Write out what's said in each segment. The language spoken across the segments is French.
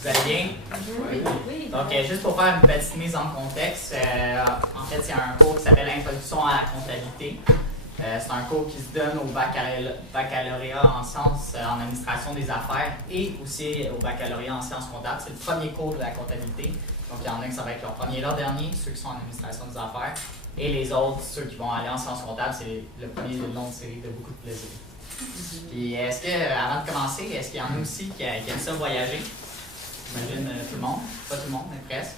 Vous allez bien? Oui. Oui. Donc, juste pour faire une petite mise en contexte, en fait, il y a un cours qui s'appelle Introduction à la comptabilité. C'est un cours qui se donne au baccalauréat en sciences en administration des affaires et aussi au baccalauréat en sciences comptables. C'est le premier cours de la comptabilité. Donc, il y en a qui ça va être leur premier et leur dernier, ceux qui sont en administration des affaires. Et les autres, ceux qui vont aller en sciences comptables, c'est le premier d'une longue série de beaucoup de plaisir. Puis, est-ce que, avant de commencer, est-ce qu'il y en a aussi qui aiment ça voyager? J'imagine tout le monde, pas tout le monde, mais presque.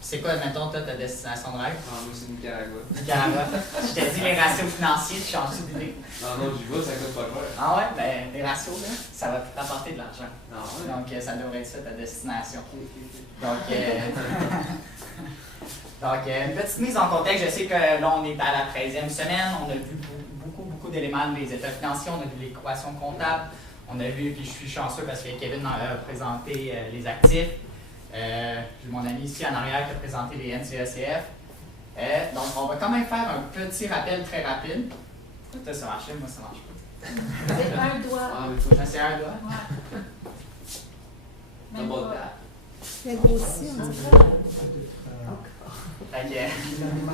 C'est quoi, mettons, toi, ta destination de rêve? Ah, moi, c'est Nicaragua. Nicaragua. Je t'ai dit les ratios financiers, tu changes d'idée. Non, j'y vais, ça coûte pas cher. Ah ouais? Ben, les ratios, là, ça va te rapporter de l'argent. Ah ouais? Donc, ça devrait être ça, ta destination. Donc, une petite mise en contexte. Je sais que là, on est à la 13e semaine. On a vu beaucoup d'éléments des états financiers. On a vu l'équation comptable. On a vu, puis je suis chanceux parce que Kevin a présenté les actifs. J'ai mon ami ici en arrière qui a présenté les NCECF. Donc, on va quand même faire un petit rappel très rapide. Pourquoi ça marchait? Moi, ça marche pas. C'est un doigt. Ah, mais faut C'est un doigt? Ouais. Même Même pas. pas. La grossi, on dirait. Fait que,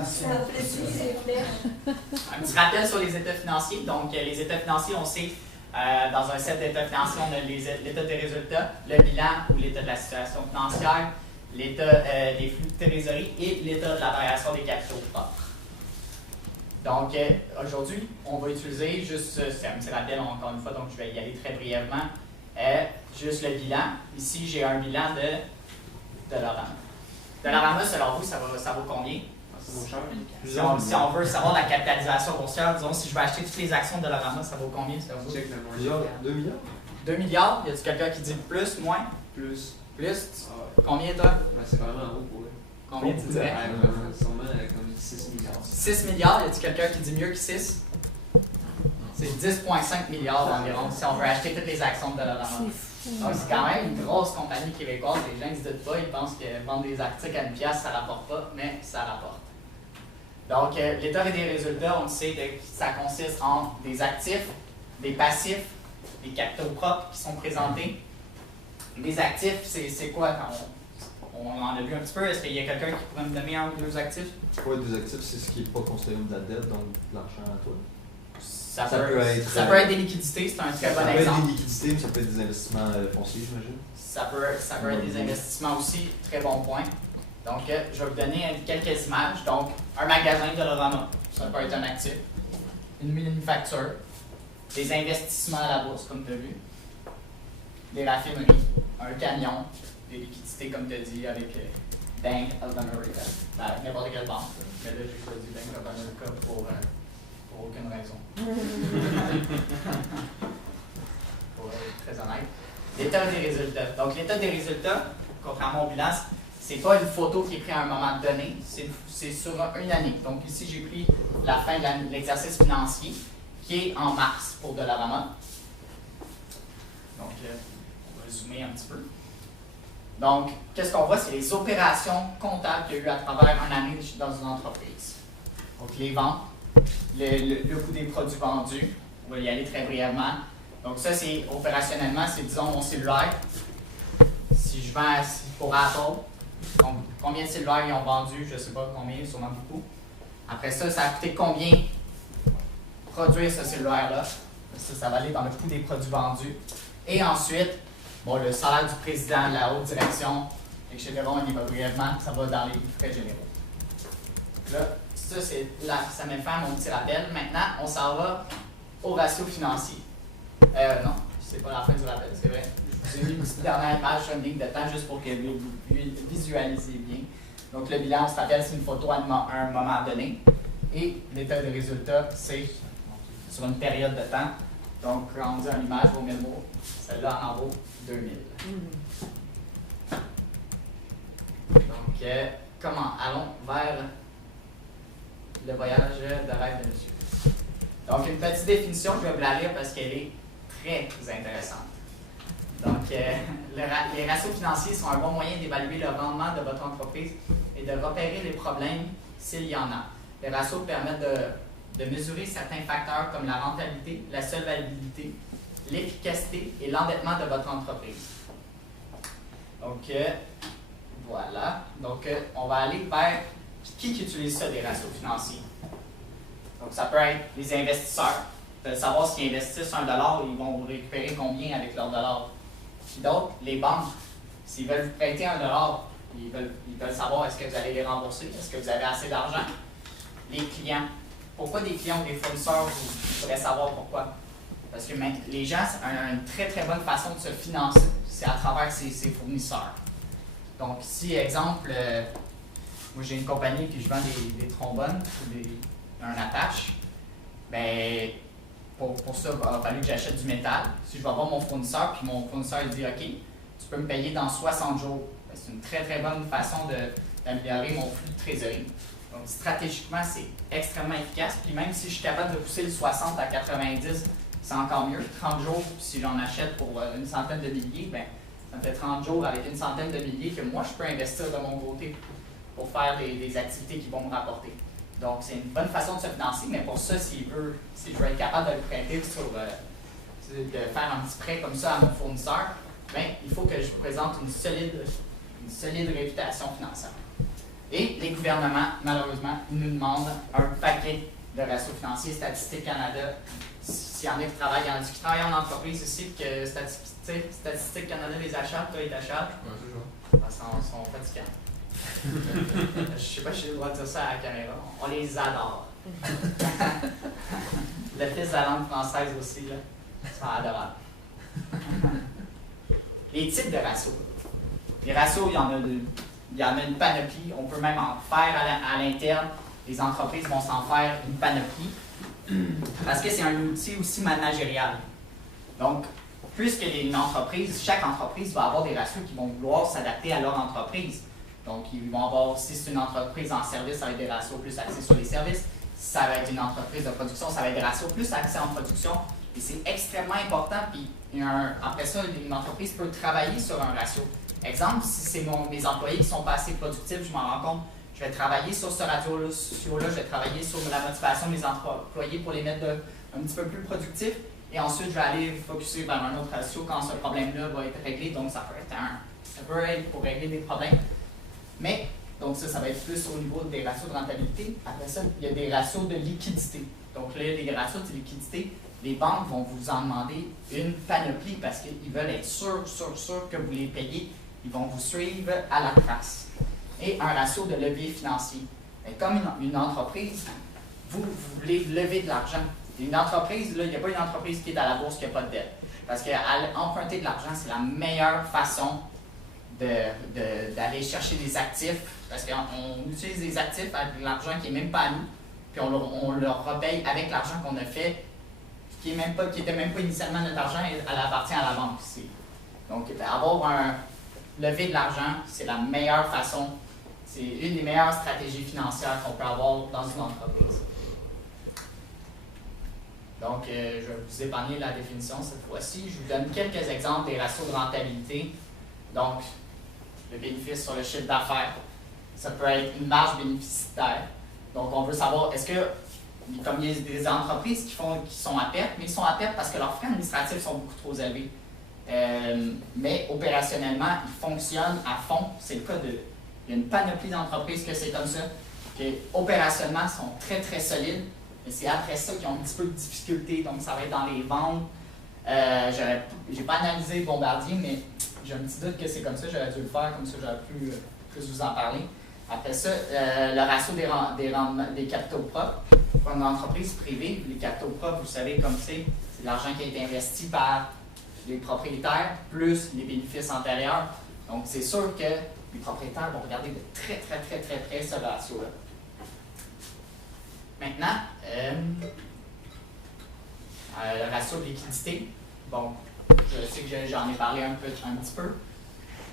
Ça fléchit les flèches. un petit rappel sur les états financiers. Donc, les états financiers, on sait, dans un set d'états financiers, on a l'état des résultats, le bilan ou l'état de la situation financière, l'état des flux de trésorerie et l'état de la variation des capitaux propres. Donc, aujourd'hui, on va utiliser juste, c'est un petit rappel encore une fois, donc je vais y aller très brièvement, juste le bilan. Ici, j'ai un bilan de Dollarama. Dollarama, selon vous, ça vaut combien? C'est trop cher. Si on veut savoir la capitalisation boursière, disons, si je vais acheter toutes les actions de Dollarama, ça vaut combien selon vous? Check le moins. Milliards, 2 milliards? 2 milliards? Y a-t-il quelqu'un qui dit plus, moins? Plus. Plus? Ah ouais. Combien toi? Ben, c'est vraiment haut pour eux. Combien tu dirais? Ouais, sûrement comme 6 milliards. 6 milliards, y a-t-il quelqu'un qui dit mieux que 6? C'est 10,5 milliards environ si on veut acheter toutes les actions de Dollarama. C'est fou. Donc, c'est quand même une grosse compagnie québécoise. Les gens ne se doutent pas, ils pensent que vendre des articles à 1 pièce, ça ne rapporte pas, mais ça rapporte. Donc, l'état des résultats, on le sait, ça consiste en des actifs, des passifs, des capitaux propres qui sont présentés. Les actifs, c'est quoi? On en a vu un petit peu. Est-ce qu'il y a quelqu'un qui pourrait me donner un ou deux actifs? Ouais, des actifs, c'est ce qui n'est pas considéré comme de la dette, donc de l'argent à toi. Ça Ça peut être, être des liquidités, c'est un très bon Ça peut être exemple. des liquidités, mais ça peut être des investissements fonciers, j'imagine. Ça peut être des investissements aussi, très bon point. Donc, je vais vous donner quelques images. Donc, un magasin de Dollarama, ça peut être un actif. Une manufacture, des investissements à la bourse, comme tu as vu, des raffineries, un camion, des liquidités, comme tu as dit, avec Bank of America, avec n'importe quelle banque. Mais là, j'ai choisi Bank of America pour aucune raison. Pour être très honnête. L'état des résultats. Donc, l'état des résultats, contrairement au bilan, c'est pas une photo qui est prise à un moment donné, c'est sur une année. Donc, ici, j'ai pris la fin de l'exercice financier, qui est en mars pour Dollarama. Donc, on va zoomer un petit peu. Donc, qu'est-ce qu'on voit? C'est les opérations comptables qu'il y a eu à travers une année dans une entreprise. Donc, les ventes, le coût des produits vendus. On va y aller très brièvement. Donc ça, c'est opérationnellement, c'est disons mon cellulaire. Si je vends pour Apple, donc, combien de cellulaires ils ont vendu, je ne sais pas combien, sûrement beaucoup. Après ça, ça a coûté combien produire ce cellulaire-là. Ça va aller dans le coût des produits vendus. Et ensuite, bon, le salaire du président, la haute direction, etc. On y va brièvement, ça va dans les frais généraux. Là, ça met fin à mon petit rappel. Maintenant, on s'en va au ratio financier. Non, c'est pas la fin du rappel, c'est vrai. Je vous ai mis une petite dernière image sur une ligne de temps juste pour que vous visualisiez bien. Donc, le bilan, on se rappelle, c'est une photo à un moment donné. Et l'état des résultats, c'est sur une période de temps. Donc, quand on dit une image vaut 1000 mots, celle-là en vaut 2000. Donc, allons vers le voyage de rêve de monsieur. Donc, une petite définition, je vais vous la lire parce qu'elle est très intéressante. Donc, les ratios financiers sont un bon moyen d'évaluer le rendement de votre entreprise et de repérer les problèmes s'il y en a. Les ratios permettent de mesurer certains facteurs comme la rentabilité, la solvabilité, l'efficacité et l'endettement de votre entreprise. Donc, voilà. Donc, on va aller vers qui utilise ça, des ratios financiers. Donc, ça peut être les investisseurs. Ils veulent savoir s'ils investissent $1, ils vont récupérer combien avec leur dollar. Puis d'autres, les banques. S'ils veulent vous prêter $1, ils veulent savoir est-ce que vous allez les rembourser, est-ce que vous avez assez d'argent. Les clients. Pourquoi des clients ou des fournisseurs, vous pourrez savoir pourquoi? Parce que les gens, une très très bonne façon de se financer, c'est à travers ces fournisseurs. Donc ici, exemple, moi j'ai une compagnie puis je vends des trombones, un attache. Ben, pour ça, il va falloir que j'achète du métal. Si je vais voir mon fournisseur, puis mon fournisseur il dit OK, tu peux me payer dans 60 jours. Ben, c'est une très très bonne façon d'améliorer mon flux de trésorerie. Donc stratégiquement, c'est extrêmement efficace. Puis même si je suis capable de pousser le 60 à 90, c'est encore mieux. 30 jours, si j'en achète pour une centaine de milliers, ben, ça me fait 30 jours avec une centaine de milliers que moi, je peux investir de mon côté pour faire des activités qui vont me rapporter. Donc, c'est une bonne façon de se financer, mais pour ça, si je veux être capable de le prêter de faire un petit prêt comme ça à mon fournisseur, ben, il faut que je vous présente une solide réputation financière. Et les gouvernements, malheureusement, nous demandent un paquet de ratios financiers. Statistique Canada, s'il y en a qui travaillent en entreprise ici, que Statistique Canada les achète, toi, ils t'achètent. Ouais, Ils sont fatigants. Je ne sais pas si j'ai le droit de dire ça à la caméra. On les adore. Le fils de la langue française aussi, là, c'est adorable. Les types de ratios. Les ratios, il y en a une panoplie. On peut même en faire à l'interne. Les entreprises vont s'en faire une panoplie parce que c'est un outil aussi managérial. Donc, puisque chaque entreprise va avoir des ratios qui vont vouloir s'adapter à leur entreprise. Donc, ils vont avoir, si c'est une entreprise en service, ça va être des ratios plus axés sur les services. Si ça va être une entreprise de production, ça va être des ratios plus axés en production. Et c'est extrêmement important. Puis, après ça, une entreprise peut travailler sur un ratio. Exemple, si c'est mes employés qui ne sont pas assez productifs, je m'en rends compte, je vais travailler sur ce ratio-là, je vais travailler sur la motivation de mes employés pour les mettre un petit peu plus productifs. Et ensuite, je vais aller focusser vers un autre ratio quand ce problème-là va être réglé. Donc, ça peut être pour régler des problèmes. Mais, donc ça va être plus au niveau des ratios de rentabilité. Après ça, il y a des ratios de liquidité. Donc là, les ratios de liquidité, les banques vont vous en demander une panoplie parce qu'ils veulent être sûrs que vous les payez. Ils vont vous suivre à la trace. Et un ratio de levier financier. Et comme une entreprise, vous voulez lever de l'argent. Une entreprise, là, il n'y a pas une entreprise qui est à la bourse qui n'a pas de dette. Parce qu'emprunter de l'argent, c'est la meilleure façon d'aller chercher des actifs. Parce qu'on utilise des actifs avec de l'argent qui n'est même pas à nous. Puis on leur repaye avec l'argent qu'on a fait, qui n'était même pas initialement notre argent, elle appartient à la banque ici. Donc, avoir lever de l'argent, c'est la meilleure façon. C'est une des meilleures stratégies financières qu'on peut avoir dans une entreprise. Donc, je vais vous épargner la définition cette fois-ci. Je vous donne quelques exemples des ratios de rentabilité. Donc, le bénéfice sur le chiffre d'affaires. Ça peut être une marge bénéficiaire. Donc, on veut savoir, est-ce que, comme il y a des entreprises qui sont à perte, mais ils sont à perte parce que leurs frais administratifs sont beaucoup trop élevés. Mais opérationnellement, ils fonctionnent à fond. C'est le cas il y a une panoplie d'entreprises que c'est comme ça, qui opérationnellement sont très très solides, mais c'est après ça qu'ils ont un petit peu de difficulté, donc ça va être dans les ventes. J'ai pas analysé Bombardier, mais j'ai un petit doute que c'est comme ça, j'aurais dû le faire, comme ça j'aurais pu plus vous en parler. Après ça, le ratio des capitaux propres. Pour une entreprise privée, les capitaux propres, vous savez comme c'est de l'argent qui a été investi par les propriétaires plus les bénéfices antérieurs. Donc, c'est sûr que les propriétaires vont regarder de très près ce ratio-là. Maintenant, le ratio de liquidité. Bon, je sais que j'en ai parlé un petit peu.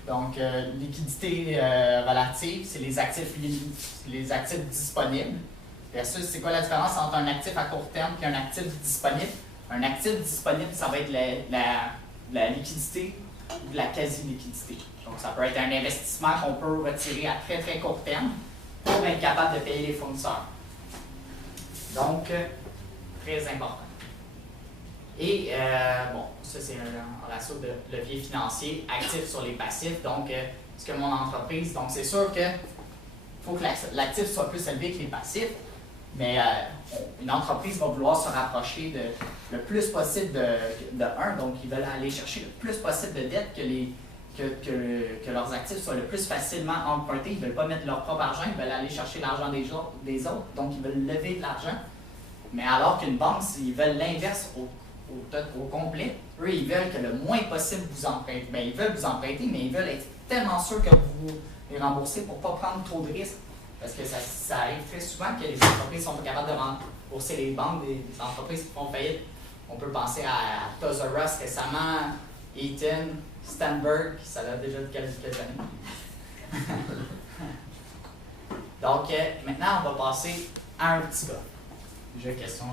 Donc, liquidité relative, c'est les actifs disponibles. Versus, c'est quoi la différence entre un actif à court terme et un actif disponible? Un actif disponible, ça va être la liquidité ou de la quasi-liquidité. Donc, ça peut être un investissement qu'on peut retirer à très court terme pour être capable de payer les fournisseurs. Donc, très important. Et bon, ça c'est un ratio de levier financier actif sur les passifs. Donc, ce que mon entreprise, donc c'est sûr que faut que l'actif soit plus élevé que les passifs, mais une entreprise va vouloir se rapprocher le plus possible de 1, donc ils veulent aller chercher le plus possible de dettes que leurs actifs soient le plus facilement empruntés. Ils ne veulent pas mettre leur propre argent, ils veulent aller chercher l'argent des autres, donc ils veulent lever de l'argent. Mais alors qu'une banque, s'ils veulent l'inverse au complet, eux, ils veulent que le moins possible vous empruntent. Bien, ils veulent vous emprunter, mais ils veulent être tellement sûrs que vous les remboursez pour ne pas prendre trop de risques. Parce que ça arrive très souvent que les entreprises ne sont pas capables de rembourser les banques, des entreprises qui font faillite. On peut penser à Toys R Us récemment, Eaton, Stanberg, ça date déjà de quelques années. Donc, maintenant, on va passer à un petit cas. J'ai une question.